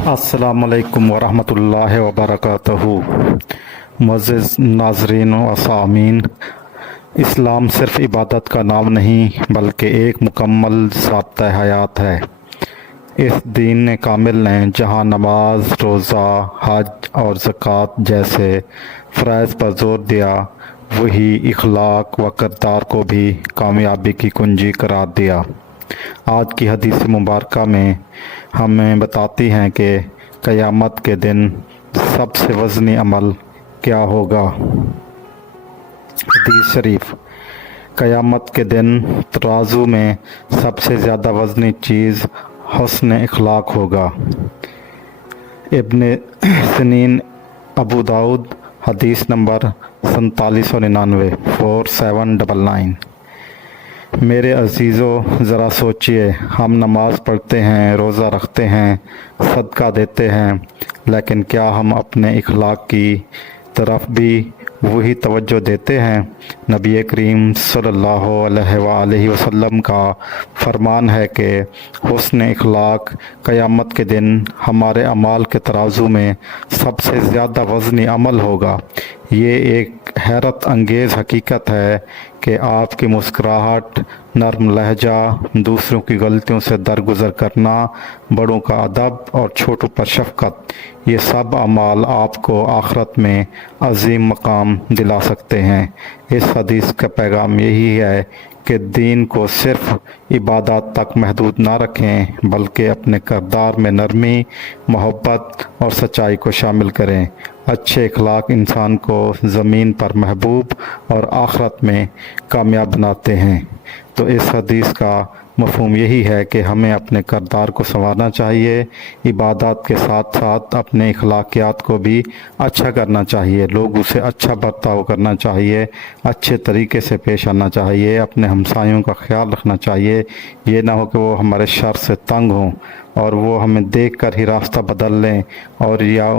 अस्सलाम वालेकुम वरहमतुल्लाहि वबरकातुहू। मुअज़्ज़िज़ नाज़रीन व सामीन, इस्लाम सिर्फ़ इबादत का नाम नहीं बल्कि एक मुकम्मल ज़ाब्ता हयात है। इस दीन कामिल ने जहाँ नमाज, रोज़ा, हज और ज़कात जैसे फ़राइज़ पर ज़ोर दिया, वही इखलाक व किरदार को भी कामयाबी की कुंजी करार दिया। आज की हदीस मुबारक में हमें बताती हैं कि क़यामत के दिन सबसे वज़नी अमल क्या होगा। हदीस शरीफ, क़यामत के दिन तराजू में सबसे ज़्यादा वज़नी चीज़ हुस्न इखलाक होगा। इब्न सिनीन, अबू दाऊद, हदीस नंबर 4799 4799। मेरे अज़ीज़ों, ज़रा सोचिए, हम नमाज़ पढ़ते हैं, रोज़ा रखते हैं, सदका देते हैं, लेकिन क्या हम अपने इखलाक की तरफ भी वही तवज्जो देते हैं? नबी करीम सल्लल्लाहु अलैहि वसल्लम का फरमान है कि हुस्न इखलाक क़यामत के दिन हमारे अमाल के तराजू में सबसे ज़्यादा वज़नी अमल होगा। ये एक हैरत अंगेज़ हकीकत है कि आपकी मुस्कुराहट, नरम लहजा, दूसरों की गलतियों से दरगुजर करना, बड़ों का अदब और छोटों पर शफ़क़त, ये सब अमाल आपको आखिरत में अज़ीम मकाम दिला सकते हैं। इस हदीस का पैगाम यही है कि दीन को सिर्फ़ इबादत तक महदूद ना रखें बल्कि अपने किरदार में नरमी, मोहब्बत और सच्चाई को शामिल करें। अच्छे इखलाक इंसान को ज़मीन पर महबूब और आखिरत में कामयाब बनाते हैं। तो इस हदीस का मफ़हूम यही है कि हमें अपने किरदार को संवारना चाहिए, इबादत के साथ साथ अपने इखलाकियात को भी अच्छा करना चाहिए, लोगों से अच्छा बर्ताव करना चाहिए, अच्छे तरीके से पेश आना चाहिए, अपने हमसायों का ख्याल रखना चाहिए। ये ना हो कि वो हमारे शर से तंग हों और वो हमें देख कर ही रास्ता बदल लें, और या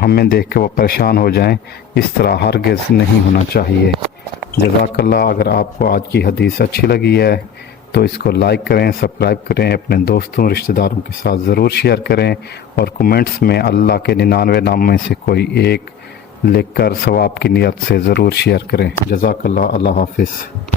हमें देख के वो परेशान हो जाएं। इस तरह हरगिज़ नहीं होना चाहिए। जज़ाकल्लाह। अगर आपको आज की हदीस अच्छी लगी है तो इसको लाइक करें, सब्सक्राइब करें, अपने दोस्तों रिश्तेदारों के साथ ज़रूर शेयर करें, और कमेंट्स में अल्लाह के 99 नाम में से कोई एक लिख कर सवाब की नीयत से ज़रूर शेयर करें। जज़ाकल्लाह। अल्लाह हाफ़िज़।